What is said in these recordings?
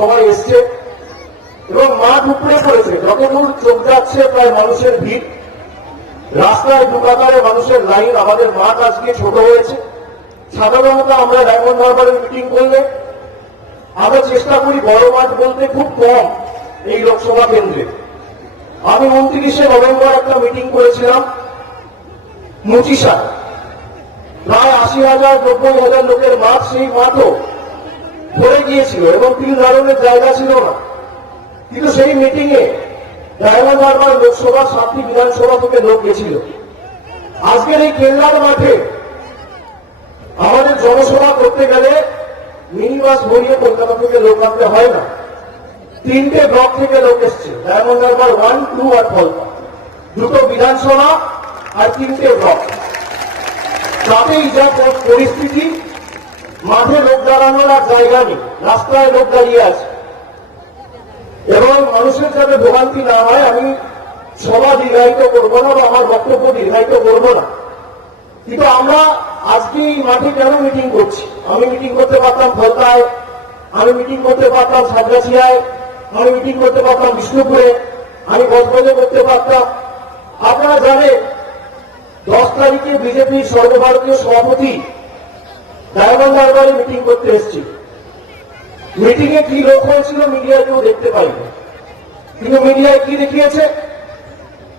সবাই এসছে এবং মাঠ উপড়ে পড়েছে, যতদূর চোখ যাচ্ছে প্রায় মানুষের ভিড়, রাস্তায় দুকাতারে মানুষের লাইন। আমাদের মাঠ আজকে ছোট হয়েছে। সাধারণত আমরা ডায়মন্ড হারবারে মিটিং করলে আমরা চেষ্টা করি বড় মাঠ বলতে খুব কম এই লোকসভা কেন্দ্রে। আমি 29শে নভেম্বর একটা মিটিং করেছিলাম মুচিসা, প্রায় 80,000 90,000 লোকের মাঠ। সেই মাঠও ভরে গিয়েছিল এবং তিল ধারণের জায়গা ছিল না। কিন্তু সেই মিটিং এ ডায়মন্ড হারবার লোকসভা 7টি বিধানসভা থেকে লোক গেছিল। আজকের এই কেল্লার মাঠে আমাদের জনসভা করতে গেলে মিনি বাস ভরিয়ে কলকাতা থেকে লোক আনতে হয় না। 3টে ব্লক থেকে লোক এসছে, ডায়মন্ড হারবার 1, 2 আর ফলতা, 2টো বিধানসভা আর 3টে ব্লক। তাতেই যা পরিস্থিতি, মাঠে লোক দাঁড়ানোর আর জায়গা নেই, রাস্তায় লোক দাঁড়িয়ে আছে। এবং মানুষের যাতে ভোগান্তি না হয়, আমি সভা দীর্ঘায়িত করবো না বা আমার বক্তব্য দীর্ঘায়িত করবো না। কিন্তু আমরা আজকে এই মাঠে কেন মিটিং করছি? আমি মিটিং করতে পারতাম ফলতায়, আমি মিটিং করতে পারতাম সাতগাছিয়ায়, আমি মিটিং করতে পারতাম বিষ্ণুপুরে, আমি বজবজে করতে পারতাম। আপনারা জানেন 10 তারিখে বিজেপির সর্বভারতীয় সভাপতি ডায়মন্ড হারবারে মিটিং করতে এসেছিল। মিটিং এ কি লোক হয়েছিল মিডিয়ায় কেউ দেখতে পাইনি, কিন্তু মিডিয়ায় কি দেখিয়েছে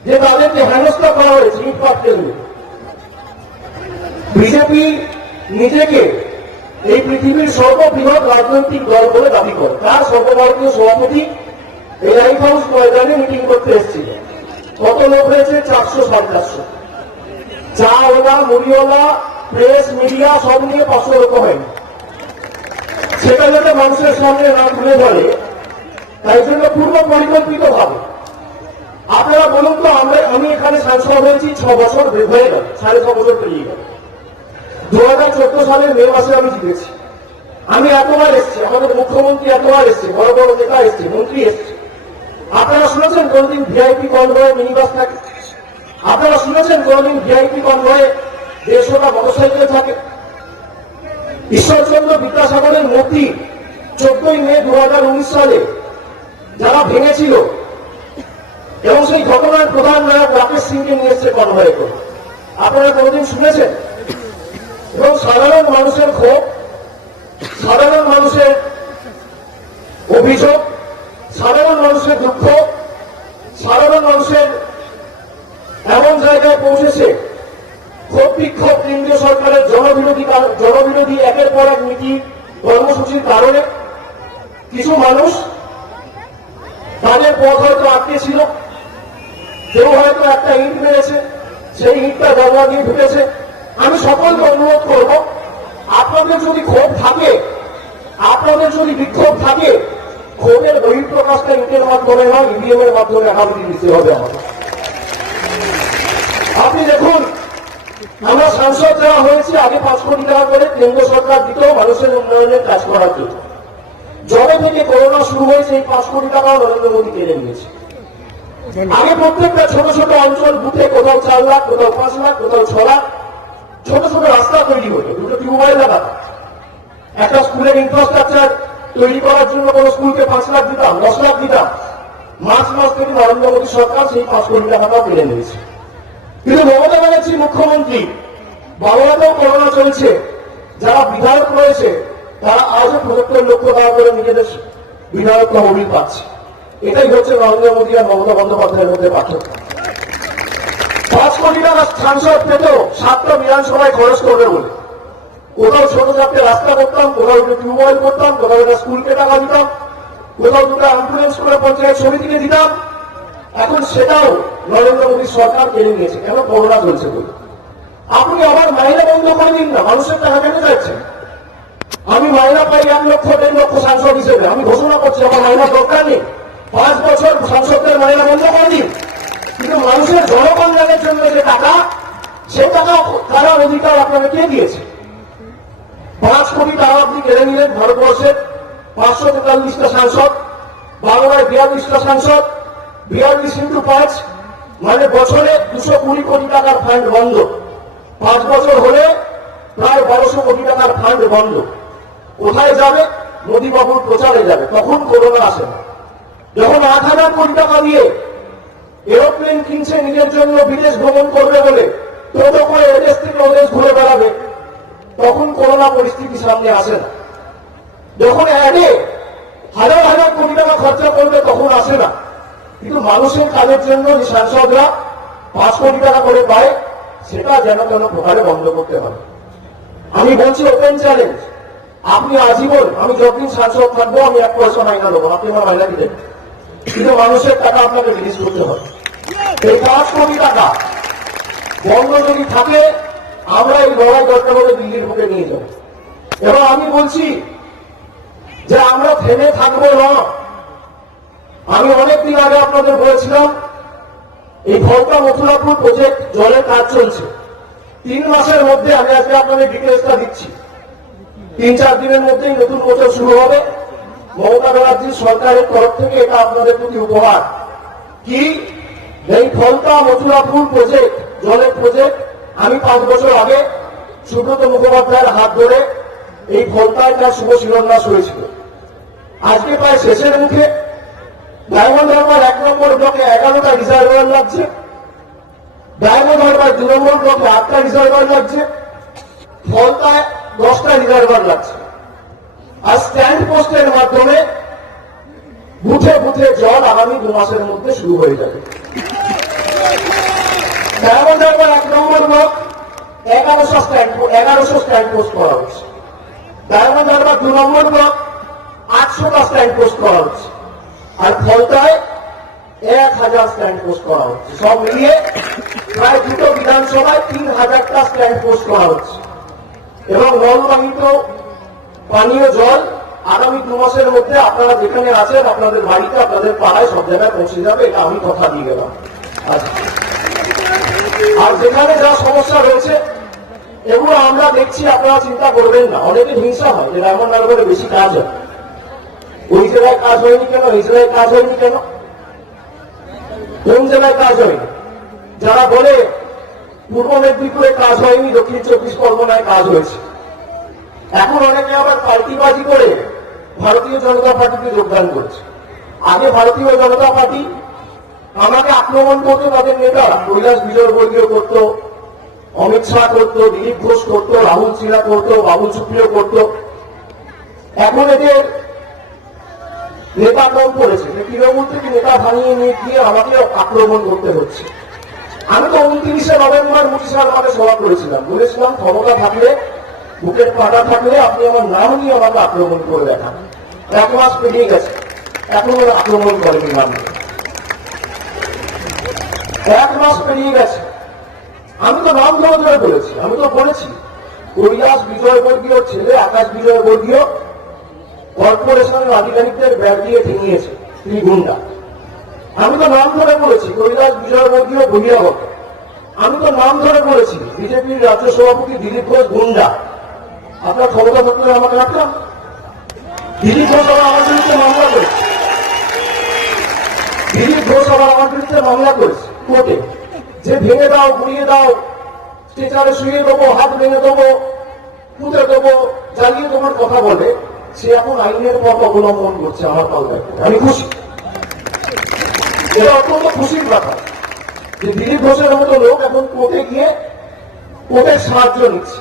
যে তাদেরকে হেনস্থা করা হয়েছে ইট পাটকেল। বিজেপি নিজেকে এই পৃথিবীর সর্ববৃহৎ রাজনৈতিক দল বলে দাবি করে। তার সর্বভারতীয় সভাপতি এই লাইট হাউস ময়দানে মিটিং করতে এসেছিল। কত লোক হয়েছে? 400-450। চাওয়ালা, মুড়িওয়ালা, প্রেস, মিডিয়া সব নিয়ে 500 লোক হয়নি। সেটা যাতে মানুষের সামনে না তুলে ধরে, তাই জন্য পূর্ব পরিকল্পিত ভাবে। আপনারা বলুন তো, আমি এখানে সাংসদ হয়েছি 6 বছর হয়ে গেল, 6.5 বছর পেরিয়ে গেল। 2014 সালের মে মাসে আমি জিতেছি। আমি এতবার এসছি, আমাদের মুখ্যমন্ত্রী এতবার এসছে, বড় বড় নেতা এসছে, মন্ত্রী এসছে। আপনারা শুনেছেন কোনদিন ভিআইপি কনভয়ে মিনিবাস থাকে? আপনারা শুনেছেন কোনদিন ভিআইপি কনভয়ে 150টা মোটরসাইকেল থাকে? ঈশ্বরচন্দ্র বিদ্যাসাগরের মূর্তি 14ই মে 2019 সালে যারা ভেঙেছিল এবং সেই ঘটনার প্রধান নায়ক রাকেশ সিংকে নিয়ে এসছে কনভয়ে করে, আপনারা কোনদিন শুনেছেন? এবং সাধারণ মানুষের ক্ষোভ, সাধারণ মানুষের অভিযোগ, সাধারণ মানুষের দুঃখ, সাধারণ মানুষের এমন জায়গায় পৌঁছেছে, ক্ষোভ বিক্ষোভ কেন্দ্রীয় সরকারের জনবিরোধী একের পর এক নীতি কর্মসূচির কারণে কিছু মানুষ তাদের পথ হয়তো আটকে ছিল, কেউ হয়তো একটা ইট মেরেছে, সেই ইটটা জানলা দিয়ে ঢুকেছে। আমি সকলকে অনুরোধ করব, আপনাদের যদি ক্ষোভ থাকে, আপনাদের যদি বিক্ষোভ থাকে, ক্ষোভের বহিঃপ্রকাশটা ইটের মাধ্যমে নয়, ইভিএম এর মাধ্যমে আগামী দিতে হবে আমাদের। আপনি দেখুন, আমরা সাংসদ যারা হয়েছি, আগে 5 কোটি টাকা করে কেন্দ্র সরকার দিত মানুষের উন্নয়নের কাজ করার জন্য। যবে থেকে করোনা শুরু হয়েছে, এই 5 কোটি টাকা নরেন্দ্র মোদী কেড়ে নিয়েছে। আগে প্রত্যেকটা ছোট ছোট অঞ্চল বুথে কোথাও 4 লাখ, কোথাও 5 লাখ, কোথাও 6 লাখ ছোট ছোট রাস্তা তৈরি হতো, 2টো টিউবওয়েল লাগাতো। একটা স্কুলের ইনফ্রাস্ট্রাকচার তৈরি করার জন্য কোন স্কুলকে 5 লাখ দিতাম, 10 লাখ দিতাম। মাস থেকে নরেন্দ্র মোদী সরকার সেই 5 কোটি টাকাটাও কেড়ে নিয়েছে। কিন্তু মমতা ব্যানার্জি মুখ্যমন্ত্রী, বাংলাতেও করোনা চলছে, যারা বিধায়ক রয়েছে তারা আজও 75 লক্ষ টাকা করে নিজেদের বিধায়ক তহবিল পাচ্ছে। এটাই হচ্ছে নরেন্দ্র মোদী আর মমতা বন্দ্যোপাধ্যায়ের মধ্যে পার্থক্য। 5 কোটি টাকা সাংসদ পেতেও 7টা বিধানসভায় খরচ করবে বলে কোথাও ছোট চারটে রাস্তা করতাম, কোথাও একটু টিউবওয়েল করতাম, কোথাও একটা স্কুলকে টাকা দিতাম, কোথাও 2টা অ্যাম্বুলেন্স করে পঞ্চায়েত সমিতিকে দিতাম। এখন সেটাও নরেন্দ্র মোদী সরকার কেড়ে নিয়েছে। কেন? করোনা চলছে বলে। আপনি আবার মাইনে বন্ধ করে দিন না, মানুষের টাকা কেন যাচ্ছে? আমি মাইনা পাই 1 লক্ষ 1.5 লক্ষ সাংসদ হিসেবে, আমি ঘোষণা করছি আমার মাইনা দরকার নেই। 5 বছর সাংসদদের মাইনা বন্ধ করে দিন। কিন্তু মানুষের জনকল্যাণের জন্য যে টাকা, সেই টাকা তারা অধিকার আপনাকে কে দিয়েছে? 5 কোটি টাকা আপনি কেড়ে নিলেন। ভারতবর্ষের 543টা সাংসদ, বাংলায় 42টা সাংসদ, 42 × 5 মানে বছরে 220 কোটি টাকার ফান্ড বন্ধ। 5 বছর হলে প্রায় 1200 কোটি টাকার ফান্ড বন্ধ। কোথায় যাবে? মোদীবাবুর প্রচারে যাবে, তখন করোনা আসে না। যখন 8,000 কোটি টাকা দিয়ে এরোপ্লেন কিনছে নিজের জন্য, বিদেশ ভ্রমণ করবে বলে, টোটো করে এদেশ থেকে ওদেশ ঘুরে বেড়াবে, তখন করোনা পরিস্থিতি সামনে আসে না। যখন অ্যাডে হাজার হাজার কোটি টাকা খরচা করবে, তখন আসে না। কিন্তু মানুষের কাজের জন্য যে সাংসদরা 5 কোটি টাকা করে পায়, সেটা যেন কেন প্রকারে বন্ধ করতে হবে। আমি বলছি ওপেন চ্যালেঞ্জ, আপনি আজীবন, আমি যতদিন সাংসদ থাকবো আমি 1 পয়সা মাইনা দেবো, আপনি আমার মাইনা দিলেন, কিন্তু মানুষের টাকা আপনাকে রিলিজ করতে হবে। এই 5 কোটি টাকা বন্ধ যদি থাকে, আমরা এই লড়াই দরকার হলে দিল্লির বুকে নিয়ে যাব। এবং আমি বলছি যে আমরা থেমে থাকবো না। আমি অনেকদিন আগে আপনাদের বলেছিলাম, এই ফলতা মথুরাপুর প্রজেক্ট জলের কাজ চলছে। 3 মাসের মধ্যে, আমি আজকে আপনাদের ডিটেলসটা দিচ্ছি, 3-4 দিনের মধ্যেই নতুন বছর শুরু হবে। মমতা ব্যানার্জির সরকারের তরফ থেকে এটা আপনাদের প্রতি উপহার। কি? এই ফলতা মথুরাপুর প্রজেক্ট, জলের প্রজেক্ট, আমি 5 বছর আগে সুব্রত মুখোপাধ্যায়ের হাত ধরে এই ফলতায় তার শুভ শিলান্যাস হয়েছিল। আজকে প্রায় শেষের মুখে। ডায়মন্ড হারবার 1 নম্বর ব্লকে 11টা রিজার্ভার লাগছে, ডায়মন্ড হারবার 2 নম্বর ব্লকে 8টা রিজার্ভার লাগছে, ফলতায় 10টা রিজার্ভার লাগছে। আর স্ট্যান্ড পোস্টের মাধ্যমে বুথে বুথে জল আগামী 2 মাসের মধ্যে শুরু হয়ে যাবে। ডায়মন্ড হারবার 1 নম্বর ব্লক 1100 স্ট্যান্ড পোস্ট করা হচ্ছে। ডায়মন্ড হারবার 2 নম্বর ব্লক 800টা স্ট্যান্ড পোস্ট করা হচ্ছে। আর ফলতায় 1000 স্ট্যান্ড পোস্ট করা হচ্ছে। সব মিলিয়ে প্রায় 2টো বিধানসভায় 3000টা স্ট্যান্ড পোস্ট করা হচ্ছে। এবং নলবাহিত পানীয় জল আগামী 2 মাসের মধ্যে আপনারা যেখানে আছেন, আপনাদের বাড়িতে, আপনাদের পাড়ায়, সব জায়গায় পৌঁছে যাবে, এটা আমি কথা দিয়ে গেলাম। আর যেখানে যা সমস্যা রয়েছে, এগুলো আমরা দেখছি, আপনারা চিন্তা করবেন না। অনেকে হিংসা হয় যে ডায়মন্ড হারবারে বেশি কাজ হয়, ওই জায়গায় কাজ হয়নি কেন, এই জায়গায় কাজ হয়নি কেন, কোন জায়গায় কাজ হয়নি। যারা বলে পূর্ব মেদিনীপুরে কাজ হয়নি, দক্ষিণ 24 পরগনায় কাজ হয়েছে। এখন অনেকে আবার পার্টিবাজি করে ভারতীয় জনতা পার্টিতে যোগদান করছে। আগে ভারতীয় জনতা পার্টি আমাকে আক্রমণ করতো, তাদের নেতা কৈলাস বিজয়বর্গীয় করতো, অমিত শাহ করতো, দিলীপ ঘোষ করতো, রাহুল সিনহা করতো, বাবুল সুপ্রিয় করতো। এখন এদের নেতা কম পড়েছে, তৃণমূল থেকে নেতা ভাঙিয়ে নিয়ে গিয়ে আমাকে আক্রমণ করতে হচ্ছে। আমি তো 29শে নভেম্বর 25 সাল আমাকে সভা করেছিলাম, বলেছিলাম ক্ষমতা থাকলে, বুকের পাটা থাকলে আপনি আমার নাম নিয়ে আমাকে আক্রমণ করে দেখান। 1 মাস পেরিয়ে গেছে, এখনো আক্রমণ করেনি নাম। 1 মাস পেরিয়ে গেছে, আমি তো নাম ধরে ধরে বলেছি। আমি তো বলেছি কৈলাস বিজয়বর্গীয় ছেলে আকাশ বিজয়বর্গীয় কর্পোরেশনের আধিকারিকদের ব্যাগ দিয়ে ঠেঙিয়েছে, তিনি গুন্ডা। আমি তো নাম ধরে বলেছি কৈলাস বিজয়বর্গীয় বহিরাগত। আমি তো নাম ধরে বলেছি বিজেপির রাজ্য সভাপতি দিলীপ ঘোষ গুন্ডা। আপনার ক্ষমতা থাকলে আমাকে রাখলাম? দিলীপ ঘোষ আবার আমার বিরুদ্ধে মামলা করেছে, দিলীপ ঘোষ আবার আমার বিরুদ্ধে মামলা করেছে কোর্টে, যে ভেঙে দাও, গুড়িয়ে দাও, স্ট্রেচারে শুয়ে দেবো, হাত ভেঙে দেবো, পুঁতে দেবো, জ্বালিয়ে দেবার কথা বলে। সে এখন আইনের পথ অবলম্বন করছে আমার পাল্টায়। আমি খুশি, এটা অত্যন্ত খুশির কথা যে দিলীপ ঘোষের মতো লোক এখন কোর্টে গিয়ে কোর্টের সাহায্য নিচ্ছে।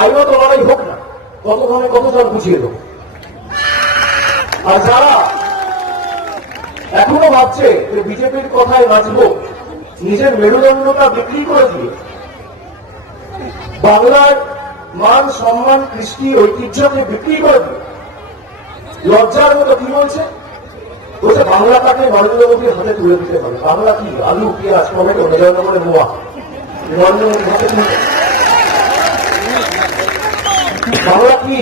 আইনত লড়াই হোক না, কতক্ষণে কতজন বুঝিয়ে দেবো। আর যারা এখনো ভাবছে যে বিজেপির কথায় নাচবো, নিজের মেরুদণ্ডটা বিক্রি করে দিয়ে বাংলার মান, সম্মান, কৃষ্টি, ঐতিহ্যকে বিক্রি করে দিয়ে লজ্জার মতো কি বলছে, বলছে বাংলাটাকে নরেন্দ্র মোদীর হাতে তুলে দিতে হবে। বাংলা কি? আলু, পেঁয়াজ, টমেটো, নরেন্দ্র মোয়া, নরেন্দ্র মোদীর হাতে তুলে। বাংলা কি?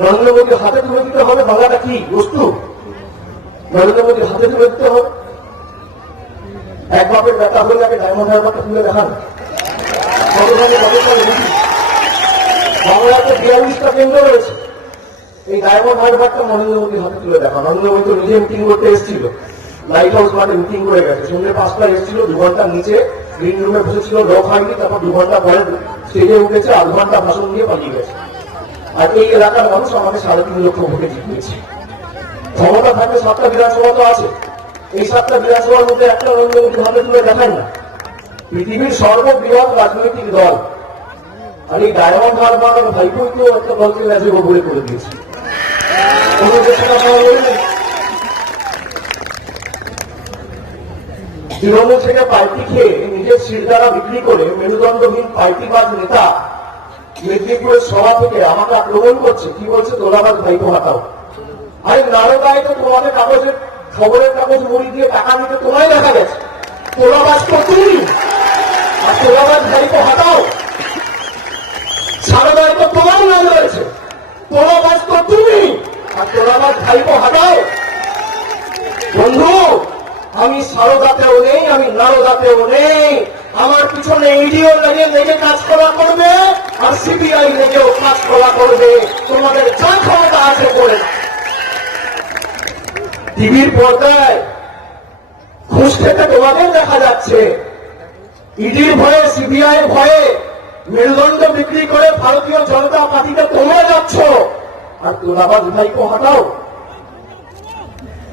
নরেন্দ্র মোদীর হাতে তুলে দিতে হবে। বাংলাটা কি বস্তু? নরেন্দ্র মোদীর হাতে তুলে দিতে হবে। এক বাপের ব্যথা হলে আগে ডায়মন্ড হারবারটা তুলে দেখান। বাংলাতে 42টা কেন্দ্র রয়েছে, এই ডায়মন্ড হারবারটা নরেন্দ্র মোদীর হাতে তুলে দেখা। নরেন্দ্র মোদী তো নিজে মিটিং করতে এসেছিল, লাইট হাউস মাঠে মিটিং করে গেছে। সন্ধ্যে 5টায় এসেছিল, 2 ঘন্টা নিচে গ্রিন রুমে বসেছিল, লোক হয়নি। তারপর 2 ঘন্টা পরে স্টেজে উঠেছে, 8 ঘন্টা ভাষণ দিয়ে পালিয়ে গেছে। আর এই এলাকার মানুষ আমাকে 3.5 লক্ষ ভোটে জিতিয়েছে। ক্ষমতা থাকলে 7টা বিধানসভা তো আছে, এই 7টা বিধানসভার মধ্যে একটা রণনীতি ভাবে তুলে দেখান না। পৃথিবীর সর্ববৃহৎ রাজনৈতিক দল, আর এই ডায়মন্ড হারবার আর ভাইপোই তো একটা দলকে ন্যায্য বলে করে দিয়েছে। তৃণমূল থেকে পার্টি খেয়ে নিজের শিরদারা বিক্রি করে মেরুদণ্ডহীন পার্টিবাজ নেতা মেদিনীপুরের সভা থেকে আমাকে আক্রমণ করছে, কি বলছে? তোলাবাজ ভাইপো হাতাও। আরে নারদায় তো তোমাদের কাগজের খবরের কাগজ মুড়ি দিয়ে টাকা নিতে তোমায় দেখা গেছে, তোলাবাজ তো তুমি, আর তোলাবাজ ভাইপো হাতাও। সারদায় তো তোমার নাম রয়েছে, তোলাবাজ তো তুমি, আর তোলাবাজ ভাইপো হাতাও। বন্ধু, আমি সারদাতেও নেই, আমি নারদাতেও নেই, আমার পিছনে ইডিও লেগে লেগে কাজ করা করবে, আর সিবিআই লেগেও কাজ করা করবে। তোমাদের যা ক্ষমতা আছে করে। টিভির পর্দায় ঘুষ খেতে তোমাদের দেখা যাচ্ছে, ইডির ভয়ে, সিবিআই ভয়ে মেরুদণ্ড বিক্রি করে ভারতীয় জনতা পার্টিতে তোমরা যাচ্ছ, আর তোলাবাজ ভাইপো হাঁটাও।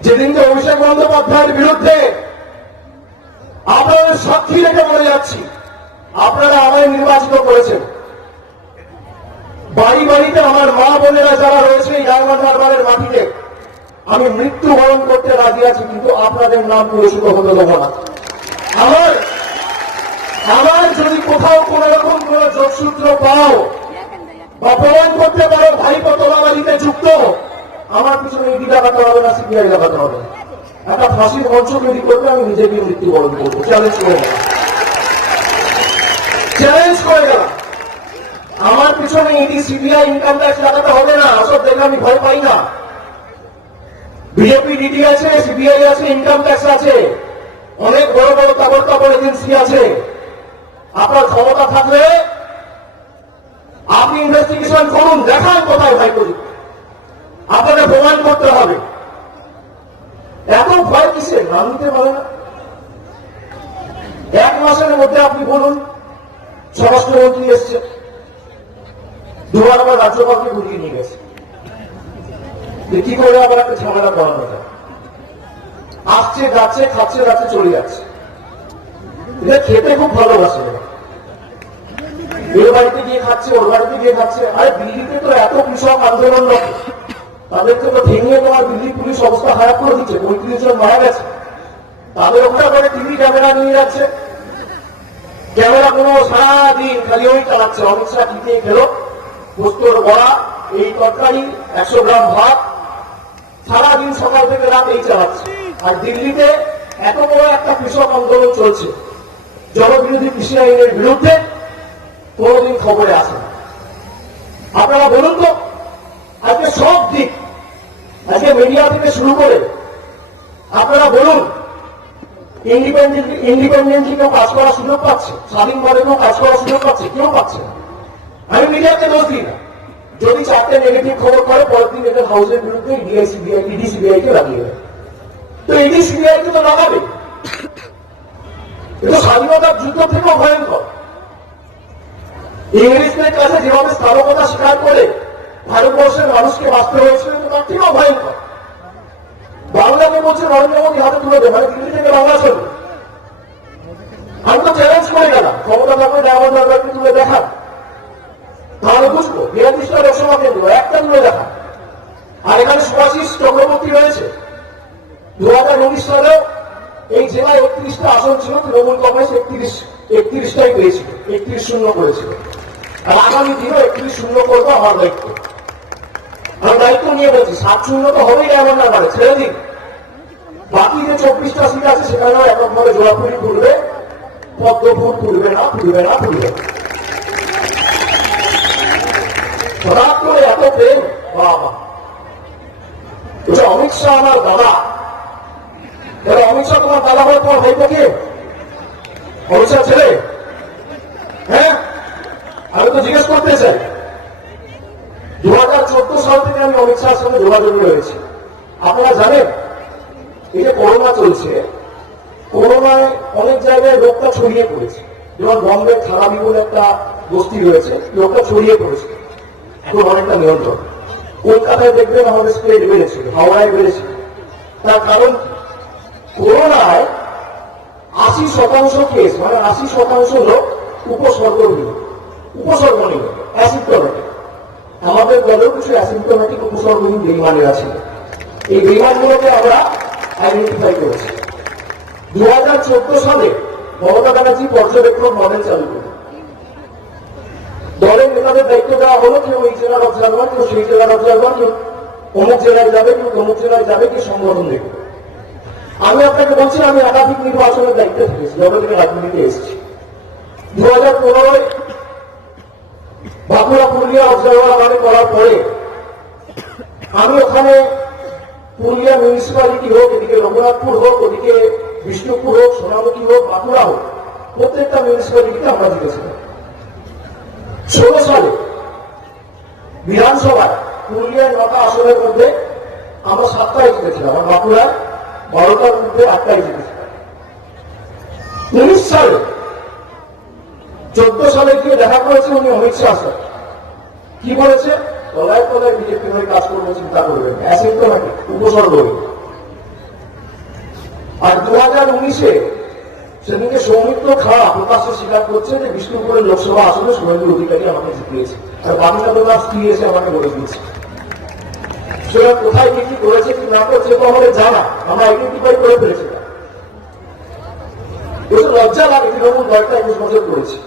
যেদিনকে অভিষেক বন্দ্যোপাধ্যায়ের বিরুদ্ধে আপনাদের সাক্ষী রেখে বলে যাচ্ছি, আপনারা আমায় নির্বাচিত করেছেন, বাড়ি বাড়িতে আমার মা বোনেরা যারা রয়েছে এই ডায়মন্ড হারবারের মাটিতে, আমি মৃত্যুবরণ করতে রাজি আছি, কিন্তু আপনাদের নাম পুরস্কৃত হতে দেবো না। আমার যদি কোথাও কোন রকম কোন যোগসূত্র পাও বা প্রমাণ করতে পারো ভাইপো তোলাবাজিতে যুক্ত, আমার পিছনে ইডি লাগাতে হবে না, সিবিআই লাগাতে হবে না, একটা ফাঁসির মঞ্চ তৈরি করতে আমি নিজেকে মৃত্যুবরণ করবো। চ্যালেঞ্জ করে গেলাম। আমার পিছনে ইডি, সিবিআই, ইনকাম ট্যাক্স লাগাতে হবে না, আসলে দেখে আমি ভয় পাই না। বিজেপি ইডি আছে, সিবিআই আছে, ইনকাম ট্যাক্স আছে, অনেক বড় বড় তাবড় এজেন্সি আছে। আপনার ক্ষমতা থাকলে আপনি ইনভেস্টিগেশন করুন, দেখান কোথায় ভাইপো। আপনাকে প্রমাণ করতে হবে। এত ভয় কিসের? নাম নিতে পারে না। 1 মাসের মধ্যে আপনি বলুন, স্বরাষ্ট্রমন্ত্রী এসছে, 2 বার আমার রাজ্যপালকে ঘুরিয়ে নিয়ে গেছে, কি করে আবার একটা ঝামেলা করানো যায়? আসছে, যাচ্ছে, খাচ্ছে, যাচ্ছে, চলে যাচ্ছে। এটা খেতে খুব ভালোবাসে, এর বাড়িতে গিয়ে খাচ্ছে, ওর বাড়িতে গিয়ে খাচ্ছে। আরে দিল্লিতে তো এত কৃষক আন্দোলন লোক, তাদেরকে তো ভেঙে তোমার দিল্লি পুলিশ অবস্থা খারাপ করে দিচ্ছে, 35 জন মারা গেছে। তাদের ওখানে করে টিভি ক্যামেরা নিয়ে যাচ্ছে, ক্যামেরা কোনো সারাদিন খালি ওই চালাচ্ছে। অমিত শাহ টিকে খেলো, পোস্তর বড়া, এই তরকারি, 100 গ্রাম ভাত, সারাদিন সকাল থেকে রাত এই চালাচ্ছে। আর দিল্লিতে এত বড় একটা কৃষক আন্দোলন চলছে, জনবিরোধী কৃষি আইনের বিরুদ্ধে, কোনদিন খবরে আসে না। আপনারা বলুন তো, আজকে সব দিক, আজকে মিডিয়া থেকে শুরু করে আপনারা বলুন, ইন্ডিপেন্ডেন্টলি কেউ কাজ করার সুযোগ পাচ্ছে, স্বাধীনভাবে কেউ কাজ করার সুযোগ পাচ্ছে? কেউ পাচ্ছে না। আমি মিডিয়াকে দোষ দিই না। যদি 4টে নেগেটিভ খবর করে, পরের দিন এদের হাউসের বিরুদ্ধে ইডি সিবিআই কে লাগিয়ে দেয়। তো ইডি সিবিআই কে তো লাগাবে, কিন্তু স্বাধীনতার যুদ্ধ থেকেও ভয়ঙ্কর। ইংরেজদের কাছে যেভাবে স্থাবকতা স্বীকার করে ভারতবর্ষের মানুষকে বাঁচতে হয়েছিল, তার থেকেও ভয়ঙ্কর। বাংলাকে বলছে নরেন্দ্র মোদী হাতে তুলে দেবে, মানে দিল্লি থেকে বাংলা চলবে। আমি তো চ্যালেঞ্জ করে গেলাম, ক্ষমতা থাকলে ডায়মন্ড হারবারকে তুলে দেখান, তাহলে বুঝবো। 42টা লোকসভা কেন্দ্র, একটা তুলে দেখান। আর এখানে সুভাষিস চক্রবর্তী রয়েছে, 2019 সালেও এই জেলায় 31টা আসন ছিল, তৃণমূল কংগ্রেস 31টাই পেয়েছিল, 31-0 করেছিল। আর আগামী দিনও 31-0 করবো আমার দায়িত্ব। আমি দায়িত্ব নিয়ে বলছি, 7-0 তো হবেই ডায়মন্ড হারবারে, ছেড়ে দিন। বাকি যে 24টা সিট আছে সেখানেও এককভাবে জোড়াফুলি ফুলবে, পদ্ম ফুল ফুলবে না, ফুলবে না, ফুলবে। হঠাৎ করে এত প্রেম, বাবা। অমিত শাহ আমার দাদা, এবার অমিত শাহ তোমার দাদা হয়ে তোমার ভাইপো কে? অমিত শাহ ছেলে? হ্যাঁ, আমি তো জিজ্ঞেস করতে চাই। 2014 সাল থেকে আমি অমিত শাহের সঙ্গে যোগাযোগ রয়েছে। আপনারা জানেন, এই যে করোনা চলছে, করোনায় অনেক জায়গায় রোগটা ছড়িয়ে পড়েছে। যেমন বম্বে খারাপি বলে একটা বস্তি রয়েছে, রোগটা ছড়িয়ে পড়েছে। এখন অনেকটা নিয়ন্ত্রণ। কলকাতায় দেখবেন আমাদের স্প্রেড বেড়েছিল, হাওড়ায় বেড়েছিল। তার কারণ করোনায় 80% কেস, মানে 80% লোক উপসর্গহীন অ্যাসিম্পটোমেটিক। আমাদের দলেও কিছু অ্যাসিম্পটোমেটিক উপসর্গহীন বেইমানেরা ছিল। এই বেইমানগুলোকে আমরা আইডেন্টিফাই করেছি। 2014 সালে মমতা ব্যানার্জি পর্যবেক্ষণ মডেল চালু করে দলের নেতাদের দায়িত্ব দেওয়া হলো, কেউ এই জেলার অবজারভার, কেউ সেই জেলার অবজারভার, কেউ অমুক জেলায় যাবে, কেউ অমুক জেলায় যাবে, কেউ সংগঠন দেখবে। আমি আপনাকে বলছি, আমি একাধিক নির্বাচনের দায়িত্বে থেকেছি, যবে থেকে রাজনীতিতে এসেছি। 2015 বাঁকুড়া পুরুলিয়া অবজারভার আমাকে করার পরে আমি ওখানে পুরুলিয়া মিউনিসিপ্যালিটি হোক, এদিকে রঘুনাথপুর হোক, ওদিকে বিষ্ণুপুর হোক, সোনামুখী হোক, বাঁকুড়া হোক, প্রত্যেকটা মিউনিসিপ্যালিটিতে আমরা জিতেছিলাম। 16 সালে বিধানসভায় পুরুলিয়ার 9টা আসনের মধ্যে আমরা 7টায় জিতেছিলাম, আর বাঁকুড়ায় 12টার মধ্যে 8টায় জিতেছিলাম। 19 সালে 14 সালে গিয়ে দেখা করেছে উনি অমিত শাহ স্যার, কি বলেছে? তলায় তলায় বিজেপি হয়ে কাজ করবো, চিন্তা করবেন, অ্যাসিম্পটোমেটিক উপসর্গহীন। আর 2019-এ সেদিকে সৌমিত্র খাড়া প্রকাশ্যে স্বীকার করছে যে বিষ্ণুপুরের লোকসভা আসনে শুভেন্দু অধিকারী আমাকে জিতিয়েছে, আর বাকিটা তো তার স্ত্রী এসে আমাকে বলে দিয়েছে। সেটা কোথায় কি করেছে কি না করেছে তো আমাদের জানা, আমরা আইডেন্টিফাই করে ফেলেছিলাম। লজ্জা লাগে, তৃণমূল দলটা 21 বছর করেছে।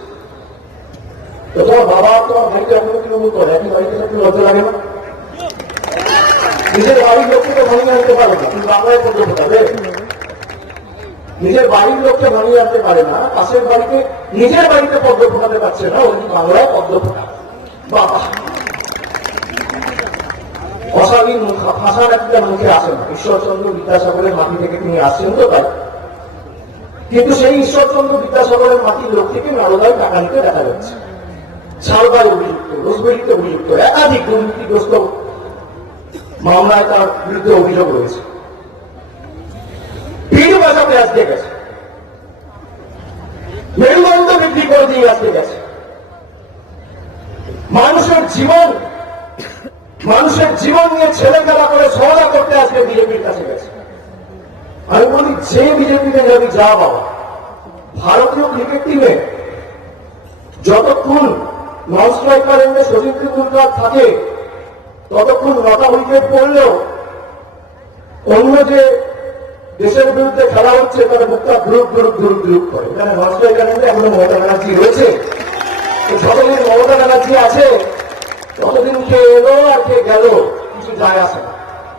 তো তোমার বাবা তোমার ভাইকে এখনো তৃণমূল করে, একই বাড়িতে থাকতে লজ্জা লাগে না? নিজের বাড়ির লোককে তো ভাঙিয়ে আনতে পারে না, কিন্তু বাংলায় পদ্ম ফোটাবে। নিজের বাড়ির লোককে ভাঙিয়ে আনতে পারে না, পাশের বাড়িতে নিজের বাড়িতে পদ্ম ফোটাতে পারছে না, ওই বাংলায় পদ্ম ফোটা। বাবা অশালীন ভাষার একটা মুখে আসে না। ঈশ্বরচন্দ্র বিদ্যাসাগরের মাটি থেকে তিনি আসছেন তো তাই, কিন্তু সেই ঈশ্বরচন্দ্র বিদ্যাসাগরের মাটির লোক থেকে নারদায় টাকা নিতে দেখা যাচ্ছে। শালবায় অভিযুক্ত, রোজবেরিতে অভিযুক্ত, একাধিক দুর্নীতিগ্রস্ত মামলায় তার বিরুদ্ধে অভিযোগ রয়েছে। ভিড় বাঁচাতে আজকে গেছে, মেরুদণ্ড বিক্রি করে দিয়ে আজকে গেছে। মানুষের জীবন নিয়ে ছেলে খেলা করে সহজা করতে আজকে বিজেপির কাছে গেছে। আমি বলি, যে বিজেপিতে যাবি যা বাবা, ভারতীয় ক্রিকেট টিমে যতক্ষণ নন স্ট্রাইকার এন্ডে সচিন তেন্ডুলকার থাকে ততক্ষণ 9টা উইকেট পড়লেও অন্য যে দেশের বিরুদ্ধে খেলা হচ্ছে তারা মুখটা গ্রুপ করে। এখানে নন স্ট্রাইকার এন্ডে এখনো মমতা ব্যানার্জি রয়েছে। যতদিন মমতা ব্যানার্জি আছে ততদিন কে এলো আর কে গেল কিছু যায় আসে না।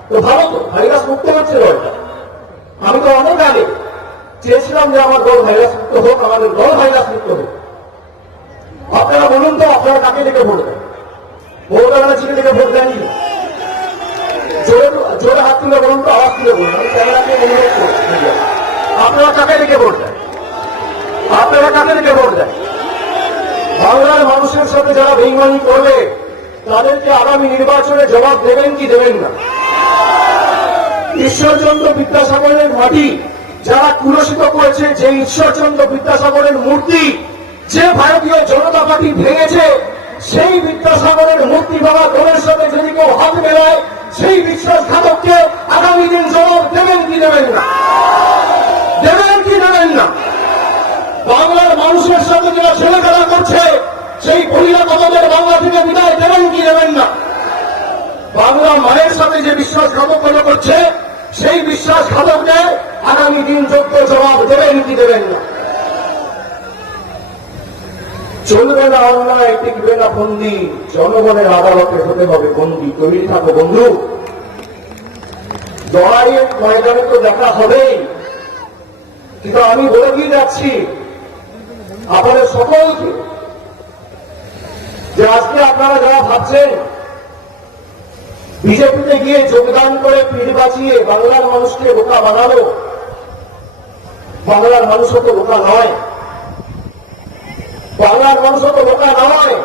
তো ভালো তো, ভাইরাস মুক্ত হচ্ছে দলটা। আমি তো অনেক আগে চেয়েছিলাম যে আমার দল ভাইরাস মুক্ত হোক, আমাদের দল ভাইরাস মুক্ত হোক। আপনারা বলুন তো, আপনারা কাকে দেখে ভোট দেন? মমতা ব্যানার্জিকে দেখে ভোট দেননি? জোরে হাত তুলে বলুন তো, আওয়াজ তুলে বলুন, আমি ক্যামেরাকে অনুরোধ করছি। আপনারা কাকে দেখে ভোট দেন? আপনারা কাকে দেখে ভোট দেন? বাংলার মানুষের সাথে যারা বেইমানি করবে তাদেরকে আগামী নির্বাচনে জবাব দেবেন কি দেবেন না? ঈশ্বরচন্দ্র বিদ্যাসাগরের মাটি যারা কুলসিত করেছে, যে ঈশ্বরচন্দ্র বিদ্যাসাগরের মূর্তি যে ভারতীয় জনতা পার্টি ভেঙেছে, সেই বিদ্যাসাগরের মূর্তি বাবা দলের সাথে যদি কেউ হাত মেলায়, সেই বিশ্বাসঘাতককে আগামী দিন জবাব দেবেন কি দেবেন না? দেবেন কি দেবেন না? বাংলার মানুষের সাথে যারা ছেলে খেলা করছে, সেই বহিরাগতদের বাংলা থেকে বিদায় দেবেন কি দেবেন না? বাংলা মায়ের সাথে যে বিশ্বাসঘাতকতা করছে, সেই বিশ্বাসঘাতকদের আগামী দিন যোগ্য জবাব দেবেন কি দেবেন না? চলবে না অন্যায়, টিকবে না বন্দি, জনগণের আদালতে হতে হবে বন্দি। তৈরি থাকো বন্ধু, লড়াইয়ের ময়দানে তো দেখা হবেই, কিন্তু আমি বলে দিয়ে যাচ্ছি আপনাদের সকলকে যে আজকে আপনারা যারা ভাবছেন বিজেপিতে গিয়ে যোগদান করে পিঠ বাঁচিয়ে বাংলার মানুষকে বোকা বানাবো, বাংলার মানুষও তো বোকা নয়। বাংলার মানুষও তো বোকা নয়।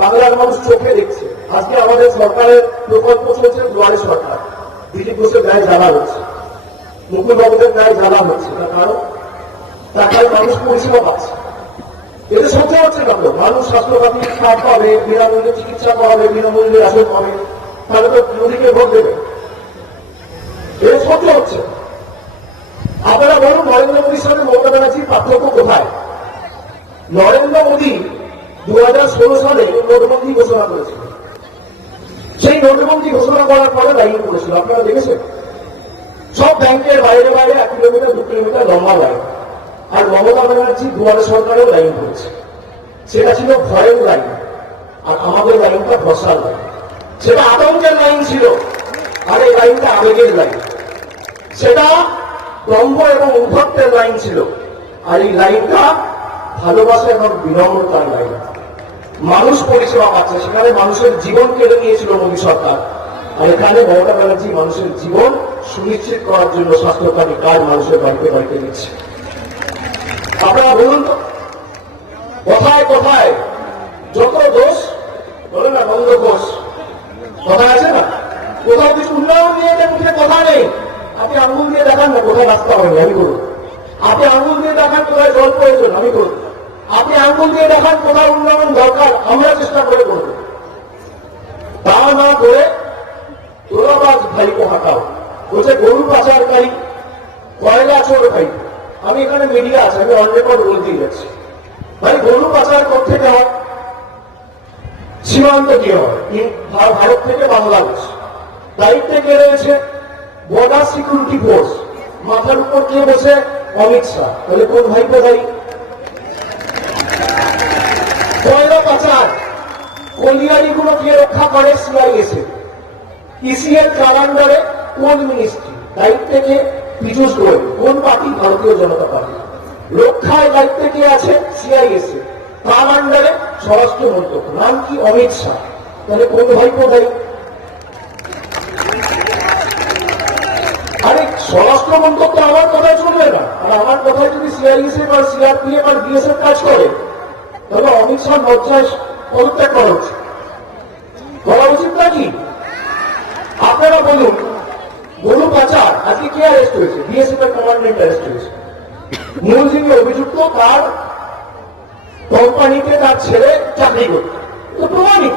বাংলার মানুষ চোখে দেখছে। আজকে আমাদের সরকারের প্রকল্প চলছে দুয়ারে সরকার, বিজেপি ঘোষের গায়ে জ্বালা হচ্ছে, মুকুল বাবুদের গায়ে জ্বালা হচ্ছে। তার কারণ টাকায় মানুষ পরিষেবা পাচ্ছে। এতে সহ্য হচ্ছে না তো, মানুষ স্বাস্থ্যসাথী কার্ড পাবে, বিনামূল্যে চিকিৎসা করাবে, বিনামূল্যে রাশন পাবে, তাহলে তো মোদীকে ভোট দেবে। এর সহ্য হচ্ছে। আপনারা বলুন নরেন্দ্র মোদীর সাথে মমতা ব্যানার্জির পার্থক্য কোথায়? নরেন্দ্র মোদী 2016 সালে নোটবন্দি ঘোষণা করেছিল। সেই নোটবন্দি ঘোষণা করার পরে লাইন করেছিল, আপনারা দেখেছেন? সব ব্যাংকের বাইরে বাইরে 1 কিলোমিটার 2 কিলোমিটার লম্বা লাইন। আর মমতা ব্যানার্জি দুয়ারে সরকারেও লাইন করেছে। সেটা ছিল ভয়ের লাইন, আর আমাদের লাইনটা ভরসার লাইন। সেটা আতঙ্কের লাইন ছিল, আর এই লাইনটা আবেগের লাইন। সেটা দম্ভ এবং উদ্ধত্তের লাইন ছিল, আর এই লাইনটা ভালোবাসা এবং বিনম্রতার লাইন। মানুষ পরিষেবা পাচ্ছে, সেখানে মানুষের জীবন কেড়ে নিয়েছিল মোদী সরকার, আর এখানে মমতা ব্যানার্জি মানুষের জীবন সুনিশ্চিত করার জন্য স্বাস্থ্যসাথী কার্ড মানুষের বাড়িতে বাড়িতে দিচ্ছে। আপনারা বলুন তো, কোথায় কোথায় যত দোষ বলে না, বন্ধ দোষ কথা আছে না, কোথাও কিছু উন্নয়ন নিয়ে মুখে কথা নেই। আপনি আঙুল দিয়ে দেখান না কোথায় রাস্তা হয়নি, আমি করুন। আপনি আঙুল দিয়ে দেখান কোথায় জল প্রয়োজন, আমি করুন। আপনি আঙুল দিয়ে দেখান কোথায় উন্নয়ন দরকার, আমরা চেষ্টা করে করব। তা না করে তোলাবাজ ভাইকে হাঁটাও, বলছে গরু পাচারকারী, কয়লা চোর ভাই। আমি এখানে মিডিয়া আছে, আমি অন রেকর্ড বলতেই যাচ্ছি, ভাই গরু পাচার করতে হয় সীমান্ত দিয়ে হয়, ভারত থেকে বাংলাদেশ। দায়িত্বে কে রয়েছে? Border security force. মাথার উপর কে বসে? অমিত শাহ। তাহলে কোন ভাইপো দায়ী? কয়লা পাচার কলিয়ারি গুলো কে রক্ষা করে? সিআইএসএফ। ইসিএল কার আন্ডারে? কোন মিনিস্ট্রি? দায়িত্বে কে? পীযূষ গোয়েল। কোন পার্টি? ভারতীয় জনতা পার্টি। রক্ষায় দায়িত্বে কে আছে? সিআইএসএফ। তার আন্ডারে স্বরাষ্ট্র মন্ত্রক। নাম কি? অমিত শাহ। তাহলে কোন ভাইপো দায়ী? আরে স্বরাষ্ট্র মন্ত্রক তো আমার কথায় চলবে না, আর আমার কথায় যদি সিআইএসএফ আর সিআরপিএফ আর বিএসএফ কাজ করে, তাহলে অমিত শাহ লজ্জায় পদত্যাগ করা উচিত। করা উচিত নাকি? আপনারা বলুন, গরু পাচার আজকে কে অ্যারেস্ট হয়েছে? বিএসএফ এর কমান্ডেন্ট অ্যারেস্ট হয়েছে। মূল যিনি অভিযুক্ত, তার কোম্পানিতে তার ছেলে চাকরি করত, তো প্রমাণিত।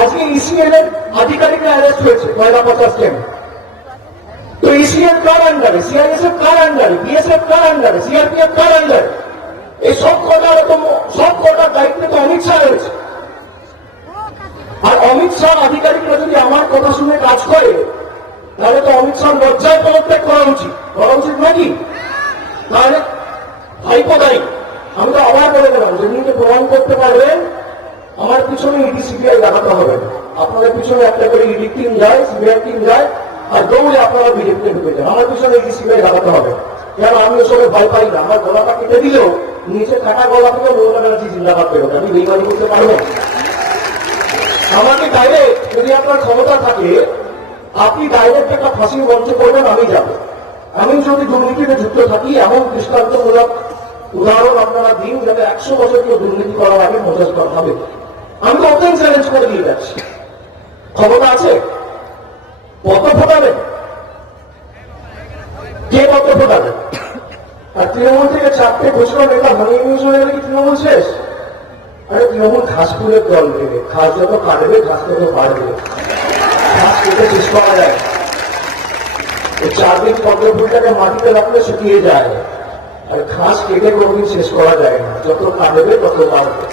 আজকে ইসিএল এর আধিকারিকরা অ্যারেস্ট হয়েছে কয়লা পাচার স্ক্যাম। তো ইসিএল কার আন্ডারে? সিআইএসএফ কার আন্ডারে? বিএসএফ কার আন্ডারে? সিআরপিএফ কার আন্ডারে? এই সব কটার দায়িত্বে তো অমিত শাহ রয়েছে। আর অমিত শাহ আধিকারিকরা যদি আমার কথা শুনে কাজ করে, তাহলে তো অমিত শাহ লজ্জায় পদত্যাগ করা উচিত নাকি? তাহলে ভাইপো দায়ী। আমি তো আবার বলে গেলাম, যেদিনকে প্রমাণ করতে পারবেন আমার পিছনে ইডি সিবিআই লাগাতে হবে। আপনাদের পিছনে একটা করে ইডি টিম যায়, সিবিআই টিম যায়, আর দৌড়ে আপনারা বিজেপিতে ঢুকে যান। আমার পিছনে ইডি সিবিআই লাগাতে হবে, কেন আমি ওসবে ভয় পাই না। আমার গলাটা কেটে দিলেও নিচে কাটা গলা থেকে মমতা ব্যানার্জি জিন্দাবাদ বেরোবে। আমি বেইমানি করতে পারবো? আমাকে ডাইরেক্ট, যদি আপনার ক্ষমতা থাকে, আপনি ডাইরেক্ট একটা ফাঁসির মঞ্চ করবেন, আমি যাব। আমি যদি দুর্নীতিতে যুক্ত থাকি, এমন দৃষ্টান্তমূলক উদাহরণ আপনারা দিন যাতে 100 বছর কেউ দুর্নীতি করার আগে 50 বার হবে। আমি তো ওপেন চ্যালেঞ্জ করে দিয়ে যাচ্ছি। ক্ষমতা আছে? পদ্ম ফোটাবেন? কে পদ্ম ফোটাবেন? আর তৃণমূল থেকে 4টে ঘোষণা নেতা ভাঙিয়ে নিয়ে চলে গেলে কি তৃণমূল শেষ? আরে তৃণমূল ঘাস ফুলের দল দেবে, ঘাস যত কাটবে ঘাস তত বাড়বে, ঘাস কেটে শেষ করা যায়। 4 দিন পদ্ম ফুলটাকে মাটিতে রাখলে শুকিয়ে যায়, আর ঘাস কেটে কোনদিন শেষ করা যায় না, যত কাটবে তত বাড়বে।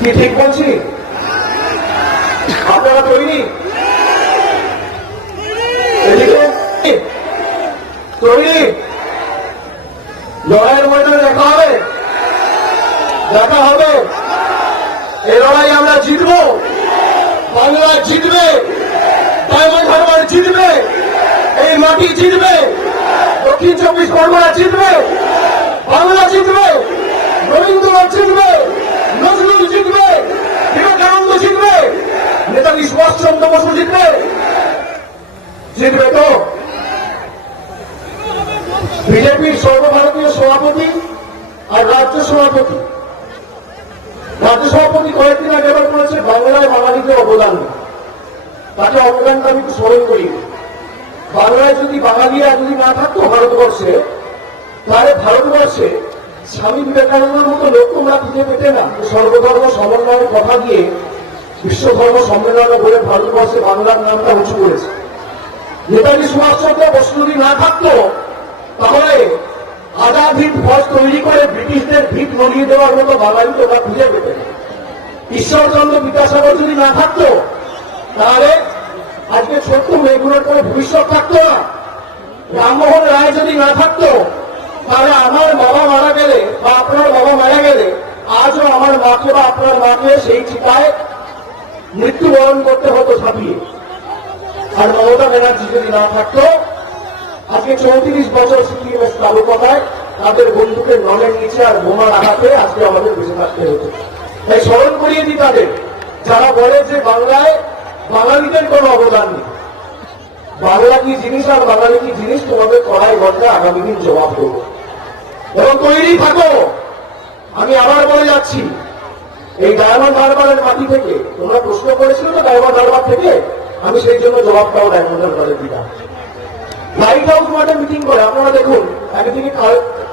কি ঠিক বলছি? আপনারা তৈরি? তৈরি? লড়াইয়ের ময়দানে দেখা হবে, দেখা হবে। এই লড়াই আমরা জিতবো, বাংলা জিতবে, ডায়মন্ড হারবার জিতবে, এই মাটি জিতবে, দক্ষিণ 24 পরগনা জিতবে, বাংলা জিতবে, রবীন্দ্রনাথ জিতবে, নজরুল জিতবে, বিবেকানন্দ জিতবে, নেতাজি সুভাষচন্দ্র বসু জিতবে। জিতবে তো? বিজেপির সর্বভারতীয় সভাপতি আর রাজ্য সভাপতি কয়েকদিন আগে বলেছে বাংলায় বাঙালিদের অবদান নেই। তাকে অবদানটা আমি একটু স্মরণ করি। বাংলায় যদি বাঙালিরা যদি না থাকতো ভারতবর্ষে, তাহলে ভারতবর্ষে স্বামী বিবেকানন্দের মতো লোক তোমরা খুঁজে পেতে না। সর্বধর্ম সমন্বয়ের কথা দিয়ে বিশ্ব ধর্ম সম্মেলনে বলে ভারতবর্ষে বাংলার নামটা উঁচু করেছে। নেতাজি সুভাষচন্দ্র বসু যদি না থাকতো, তাহলে আজাদ হিন্দ ফৌজ তৈরি করে ব্রিটিশদের ভিত নড়িয়ে দেওয়ার মতো বাঙালি তোমরা খুঁজে পেতে না। ঈশ্বরচন্দ্র বিদ্যাসাগর যদি না থাকতো, তাহলে আজকে ছোট্ট মেয়েগুলোর করে ভবিষ্যৎ থাকতো না। রামমোহন রায় যদি না থাকতো, তাহলে আমার বাবা মারা গেলে বা আপনার বাবা মারা গেলে আজও আমার মাকে বা আপনার মাকে সেই চিতায় মৃত্যুবরণ করতে হতো ছাপিয়ে। আর মমতা ব্যানার্জি যদি না থাকতো, আজকে 34 বছর সিপিএম তালুকতায় তাদের বন্দুকের নলের নিচে আর বোমার আঘাতে আজকে আমাদের বেঁচে থাকতে হতো। তাই স্মরণ করিয়ে দিই তাদের, যারা বলে যে বাংলায় বাঙালিদের কোনো অবদান নেই। বাংলা কি জিনিস আর বাঙালি কি জিনিস, তোমাদের কড়াই ঘন্টা আগামী দিন জবাব দেবো। এবং তৈরি থাকো। আমি আবার বলে যাচ্ছি, এই ডায়মন্ড হারবারের মাটি থেকে তোমরা প্রশ্ন করেছিল তো, ডায়মন্ড হারবার থেকে আমি সেই জন্য জবাব পাও ডায়মন্ড হারবারের দিলাম। লাইট হাউস মাঠে মিটিং করে আপনারা দেখুন, একদিকে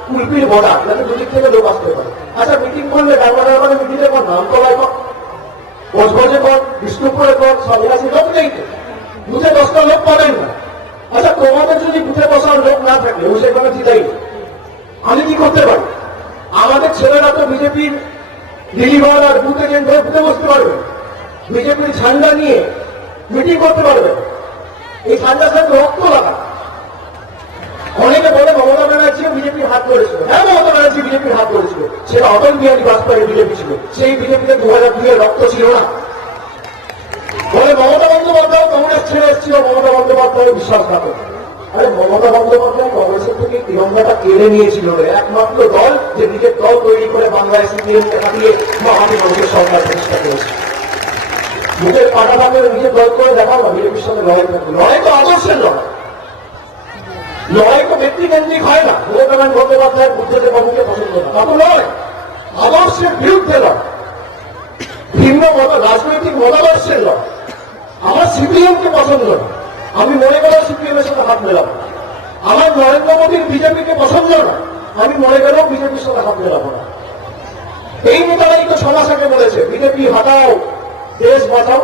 কুলপির বর্ডার, যাতে দুদিক থেকে লোক আসতে পারে। আচ্ছা, মিটিং করলে ডায়মন্ড হারবারের মিটিংয়ে কর, নামতলায় কর, বজবজে কর, বিষ্ণুপুরে কর, সন্ন্যাসী লোক নেই তো, বুথে 10টা লোক পাবেন না। আচ্ছা, তোমাদের যদি বুথে বসার লোক না থাকে, ও সেখানে জিতাই, আমি কি করতে পারি? আমাদের ছেলেরা তো বিজেপির ডিলিভার আর বুথ এজেন্ট হয়ে বুথে বসতে পারবে, বিজেপির ঝান্ডা নিয়ে মিটিং করতে পারবে। এই ঝান্ডার সাথে রক্ত লাগা। অনেকে বলে মমতা ব্যানার্জিও বিজেপির হাত ধরেছিল। হ্যাঁ, মমতা ব্যানার্জি বিজেপির হাত ধরেছিল, সেটা অটল বিহারী বাজপেয়ীর বিজেপি ছিল। সেই বিজেপিতে 2002 রক্ত ছিল না। বলে মমতা বন্দ্যোপাধ্যায় কংগ্রেস ছেড়ে এসেছিল, মমতা বন্দ্যোপাধ্যায় বিশ্বাসঘাতক। আরে মমতা বন্দ্যোপাধ্যায় কংগ্রেসের থেকে তিরঙ্গাটা কেড়ে নিয়েছিল, একমাত্র দল যে নিজের দল তৈরি করে বাংলায় সিপিএমকে হারিয়ে মহাবীর মানুষের সরকার প্রতিষ্ঠা করেছে। নিজের পাটাপাটের নিজের দল করে দেখাও না, বিজেপির সঙ্গে লড়াই থাকবে। লড়াই তো আদর্শের লড়াই, লড়াই তো ব্যক্তিকেন্দ্রিক হয় না। মমতা বন্দ্যোপাধ্যায়ের বুদ্ধদেব বাবুকে পছন্দ না, তা তো নয়। আদর্শের বিরুদ্ধে লড়াই, ভিন্ন রাজনৈতিক মতাদর্শের লড়াই। আমার সিপিএমকে পছন্দ না, আমি মনে করেও সিপিএম এর সাথে হাত মেলাবো। আমার নরেন্দ্র মোদীর বিজেপিকে পছন্দ না, আমি মনে করেও বিজেপির সাথে হাত মেলাবো না। এই নেতারাই তো সমাজ আগে বলেছে বিজেপি হটাও, দেশ বাঁচাও।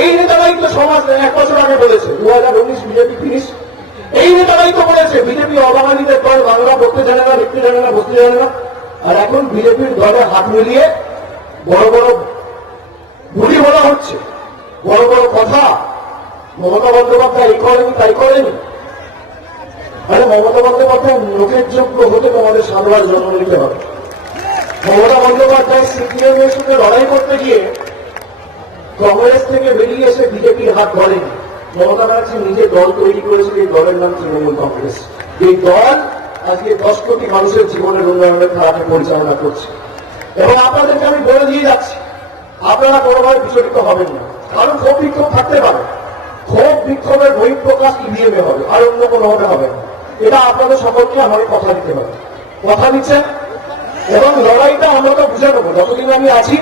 এই নেতারাই তো সমাজ 1 বছর আগে বলেছে 2019 বিজেপি ফিনিশ। এই নেতারাই তো বলেছে বিজেপি অবাঙালিদের দল, বাংলা পড়তে জানে না, লিখতে জানে না, বসতে জানে না। আর এখন বিজেপির দলে হাত মিলিয়ে বড় বড় গুলি বলা হচ্ছে, বড় বড় কথা। মমতা বন্দ্যোপাধ্যায় এই করেনি, তাই করেনি। আরে মমতা বন্দ্যোপাধ্যায় লোকের যোগ্য হতে তোমাদের সাধুবার জন্ম নিতে হবে। মমতা বন্দ্যোপাধ্যায় সিপিএম এর সঙ্গে লড়াই করতে গিয়ে কংগ্রেস থেকে বেরিয়ে এসে বিজেপির হাত ধরেনি। মমতা ব্যানার্জি নিজে দল তৈরি করেছিল, এই দলের নাম তৃণমূল কংগ্রেস। এই দল আজকে 10 কোটি মানুষের জীবনের উন্নয়নের ধারাকে পরিচালনা করছে। এবং আপনাদেরকে আমি বলে দিয়ে যাচ্ছি, আপনারা কোনোভাবে বিচলিত হবেন না। কারণ ক্ষোভ বিক্ষোভ থাকতে পারে, ক্ষোভ বিক্ষোভের বহিঃপ্রকাশ ইভিএমে হবে, আর অন্য কোনোভাবে হবে না। এটা আপনাদের সকলকে আমাকে কথা দিতে হবে। কথা দিচ্ছেন? এবং লড়াইটা আমরা তো বুঝে নেবো। যতদিন আমি আছি,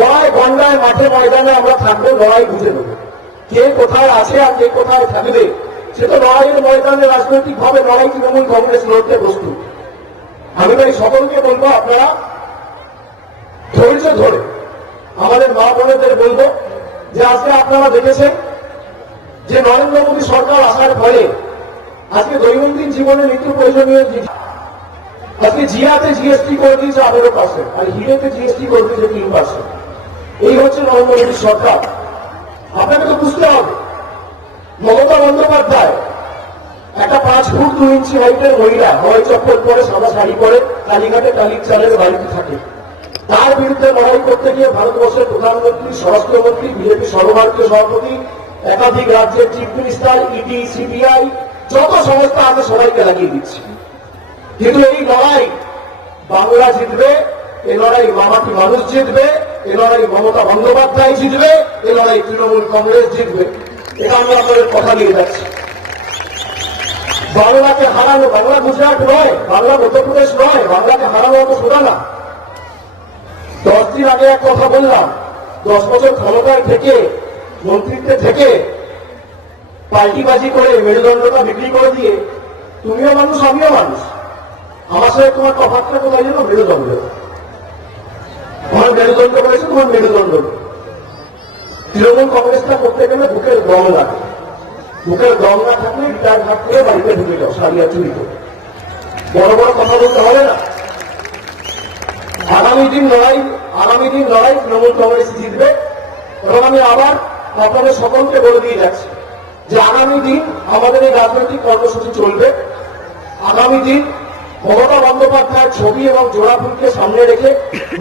লড়াই গন্ডায়, মাঠে ময়দানে আমরা থাকবো, লড়াই বুঝে নেবো। কে কোথায় আছে আর কে কোথায় থাকবে, সে তো লড়াইয়ের ময়দানে রাজনৈতিক ভাবে লড়াই তৃণমূল কংগ্রেস লড়তে প্রস্তুত। আমি তাই সকলকে বলবো, আপনারা ধৈর্য ধরে, আমাদের মা বোনেদের বলবো যে আজকে আপনারা দেখেছেন যে নরেন্দ্র মোদী সরকার আসার ফলে আজকে দৈনন্দিন জীবনে নিত্য প্রয়োজনীয় আজকে জিয়াতে জিএসটি করে দিয়েছে 18%, আর হিরেতে জিএসটি করে দিয়েছে 3%। এই হচ্ছে নরেন্দ্র মোদীর সরকার। আপনাকে তো বুঝতে হবে, মমতা বন্দ্যোপাধ্যায় একটা 5 ফুট 2 ইঞ্চি হাইটের মহিলা, হাওয়াই চপ্পল পরে, সাদা শাড়ি পরে, কালীঘাটে কালীর চালের বাড়িতে থাকে। তার বিরুদ্ধে লড়াই করতে গিয়ে ভারতবর্ষের প্রধানমন্ত্রী, স্বরাষ্ট্রমন্ত্রী, বিজেপি সর্বভারতীয় সভাপতি, একাধিক রাজ্যের চিফ মিনিস্টার, ইডি, সিবিআই, যত সংস্থা আছে সবাইকে লাগিয়ে দিচ্ছে। কিন্তু এই লড়াই বাংলা জিতবে, এই লড়াই মামাটি মানুষ জিতবে, এই লড়াই মমতা বন্দ্যোপাধ্যায় জিতবে, এই লড়াই তৃণমূল কংগ্রেস জিতবে। এটা আমি আপনাদের কথা দিয়ে যাচ্ছি। বাংলাকে হারানো, বাংলা গুজরাট নয়, বাংলা মধ্যপ্রদেশ নয়, বাংলাকে হারানো অত সোজা না। 10 দিন আগে এক কথা বললাম, 10 বছর ক্ষমতায় থেকে, মন্ত্রিত্বে থেকে পাল্টিবাজি করে মেরুদণ্ডটা বিক্রি করে দিয়ে তুমিও মানুষ আমিও মানুষ, আমার সাথে তোমার তফাৎটা কোথায় যেন? মেরুদণ্ড। তোমার মেরুদণ্ড রয়েছে, তোমার মেরুদণ্ড। তৃণমূল কংগ্রেসটা করতে গেলে বুকের দম লাগে। বুকের দম না থাকলে রিটায়ার ভাগ করে বাড়িতে ঢুকে যাও সারিয়া চুরি করে। বড় বড় কথা বলতে হবে না। আগামী দিন লড়াই তৃণমূল কংগ্রেস জিতবে। এবং আমি আবার আপনাদের সকলকে বলে দিয়ে যাচ্ছি যে আগামী দিন আমাদের এই রাজনৈতিক কর্মসূচি চলবে। আগামী দিন মমতা বন্দ্যোপাধ্যায়ের ছবি এবং জোড়া ফুলকে সামনে রেখে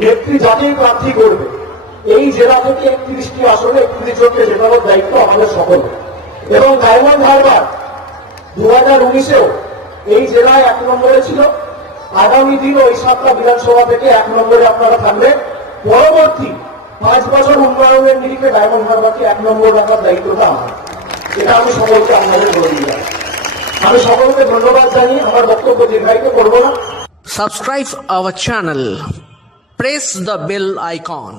নেত্রী যাকেই প্রার্থী করবে, এই জেলা থেকে 31টি আসনে 31 জনকে জেতানোর দায়িত্ব আমাদের সকল। এবং ডায়মন্ড হারবার 2019-এও এই জেলায় 1 নম্বরে ছিল। আগামী দিন ওই 7টা বিধানসভা থেকে 1 নম্বরে আপনারা থাকবেন। পরবর্তী 5 বছর উন্নয়নের নিরিখে ডায়মন্ড হারবারকে 1 নম্বর রাখার দায়িত্বটা আমার। এটা আমি সকলকে আপনাদের বলে দিলাম। আমি সকলকে ধন্যবাদ জানিয়ে আমার বক্তব্য দীর্ঘায়িত করব না। Subscribe our channel. Press the bell icon.